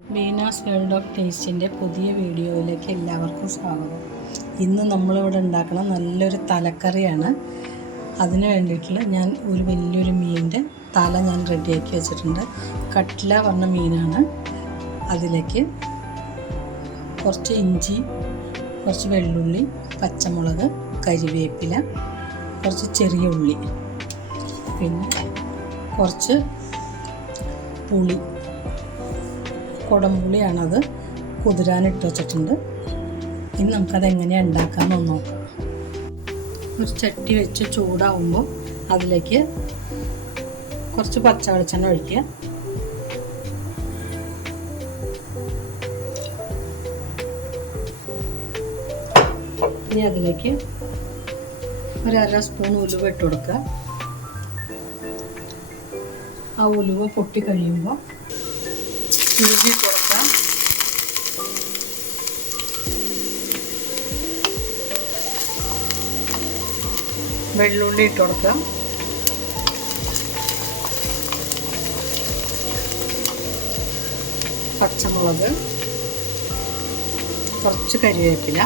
Beena's world of ടേസ്റ്റിൻ്റെ പുതിയ വീഡിയോയിലേക്ക് എല്ലാവർക്കും സ്വാഗതം. ഇന്ന് നമ്മളിവിടെ ഉണ്ടാക്കുന്ന നല്ലൊരു തലക്കറിയാണ്. അതിന് വേണ്ടിയിട്ടുള്ള ഞാൻ ഒരു വലിയൊരു മീനിൻ്റെ തല ഞാൻ റെഡിയാക്കി വെച്ചിട്ടുണ്ട്. കട്ട്ല പറഞ്ഞ മീനാണ്. അതിലേക്ക് കുറച്ച് ഇഞ്ചി, കുറച്ച് വെള്ളുള്ളി, പച്ചമുളക്, കരിവേപ്പില, കുറച്ച് ചെറിയ ഉള്ളി, പിന്നെ കുറച്ച് പുളി, കുടംപുളിയാണത് കുതിരാനിട്ട് വെച്ചിട്ടുണ്ട്. ഇനി നമുക്കത് എങ്ങനെയാണ് ഉണ്ടാക്കാമെന്ന് നോക്കാം. ഒരു ചട്ടി വെച്ച് ചൂടാവുമ്പോൾ അതിലേക്ക് കുറച്ച് പച്ച വെളിച്ചെണ്ണ ഒഴിക്കുക. ഇനി അതിലേക്ക് ഒരു 1/2 സ്പൂൺ ഉലുവ ഇട്ട് കൊടുക്കുക. ആ ഉലുവ പൊട്ടി കഴിയുമ്പോൾ ഇഞ്ചി ഇട്ട് കൊടുക്കാം. വെള്ളുള്ളി ഇട്ട് കൊടുക്കാം. പച്ചമുളക്, കുറച്ച് കരിവേപ്പില,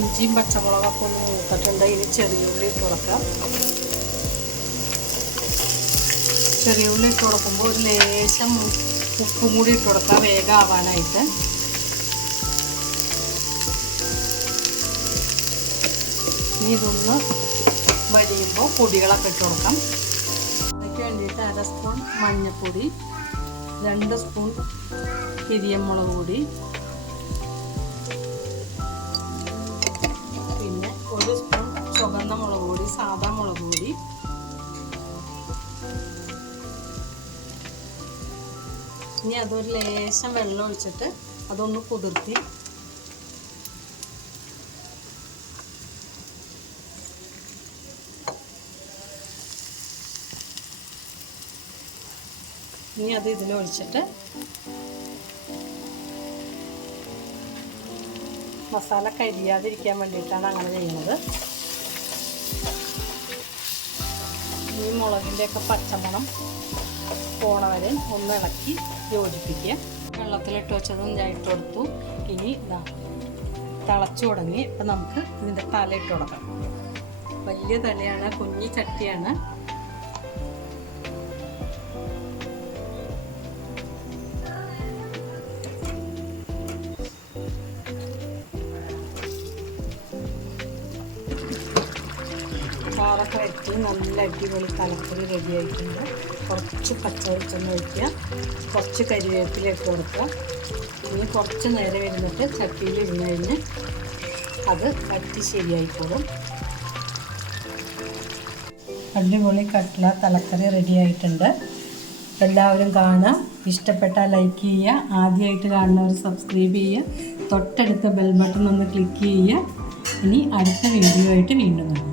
ഇഞ്ചിയും പച്ചമുളകൊക്കെ ഒന്ന് മൂത്തിട്ടുണ്ട്. ഇനി ചെറിയ ഉള്ളി ഇട്ട് കൊടുക്കാം. ചെറിയ ഉള്ളി ഇട്ട് കൊടുക്കുമ്പോൾ ഒരു ലേശം ഉപ്പും കൂടി ഇട്ട് കൊടുക്കാം വേഗം ആവാനായിട്ട്. ഇനി ഇതൊന്ന് വലിയുമ്പോൾ പൊടികളൊക്കെ ഇട്ട് കൊടുക്കാം. അതിന് വേണ്ടിയിട്ട് 1/2 സ്പൂൺ മഞ്ഞൾപ്പൊടി, 2 സ്പൂൺ പിരിയമുളക് പൊടി, പിന്നെ 1 സ്പൂൺ ചുവന്ന മുളക് പൊടി, സാദാ മുളക് പൊടി, ഇനി അതൊരു ലേശം വെള്ളം ഒഴിച്ചിട്ട് അതൊന്ന് കുതിർത്തി ഇനി അത് ഇതിലൊഴിച്ചിട്ട് മസാല കരിയാതിരിക്കാൻ വേണ്ടിയിട്ടാണ് അങ്ങനെ ചെയ്യുന്നത്. ഈ മുളകിൻ്റെയൊക്കെ പച്ചമണം പോണ വരെ ഒന്ന് ഇളക്കി യോജിപ്പിക്കുക. വെള്ളത്തിലിട്ട് വെച്ചതും ഞാൻ ഇട്ട് കൊടുത്തു. ഇനി ഇതാ തിളച്ചു തുടങ്ങി. ഇപ്പം നമുക്ക് ഇതിൻ്റെ തല ഇട്ട് കൊടുക്കാം. വലിയ തലയാണ്, കുഞ്ഞി ചട്ടിയാണ്. പാറൊക്കെ വരട്ടി നല്ല അടിപൊളി തലക്കറി റെഡി ആയിട്ടുണ്ട്. കുറച്ച് പച്ച വെളിച്ചെണ്ണ ഒഴിക്കുക, കുറച്ച് കരിവേപ്പില ഇട്ട് കൊടുക്കുക. ഇനി കുറച്ച് നേരം ഇരുന്നിട്ട് ചട്ടിയിൽ ഇരുന്ന് കഴിഞ്ഞ് അത് വറ്റി ശരിയായിക്കോളും. അടിപൊളി കട്ട്ല തലക്കറി റെഡി ആയിട്ടുണ്ട്. എല്ലാവരും കാണുക. ഇഷ്ടപ്പെട്ടാൽ ലൈക്ക് ചെയ്യുക. ആദ്യമായിട്ട് കാണുന്നവർ സബ്സ്ക്രൈബ് ചെയ്യുക. തൊട്ടടുത്ത ബെൽ ബട്ടൺ ഒന്ന് ക്ലിക്ക് ചെയ്യുക. ഇനി അടുത്ത വീഡിയോ ആയിട്ട് വീണ്ടും കാണാം.